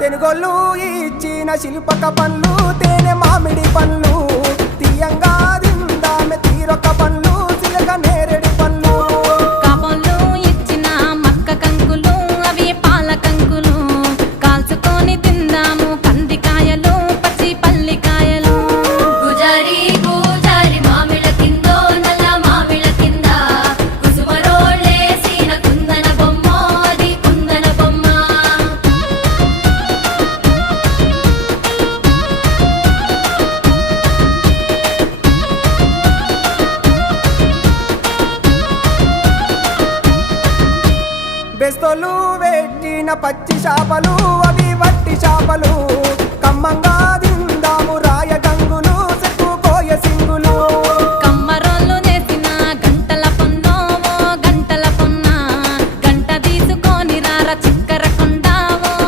తెనుగోళ్ళు ఇచ్చిన శిల్పక పండ్లు తేనె మామిడి పండ్లు తీయంగా తిందామె తీరొక్క పండ్లు చిలక నేరేడు పండ్లు కాపోళ్ళు ఇచ్చిన మక్క కంకులు అవి పాల కంకులు కాల్చుకొని తిందాము కందికాయలు పచ్చి పల్లికాయలు గుజారి గుజారి మామిళ్ళ కిందో నల్ల మామిళ్ళ కింద కుసుమరోళ్ళేసిన కుందన బొమ్మ అది కుందన బొమ్మ బెస్తోలు పెట్టిన పచ్చి చేపలు అవి వట్టి చేపలు కమ్మంగా తిందాము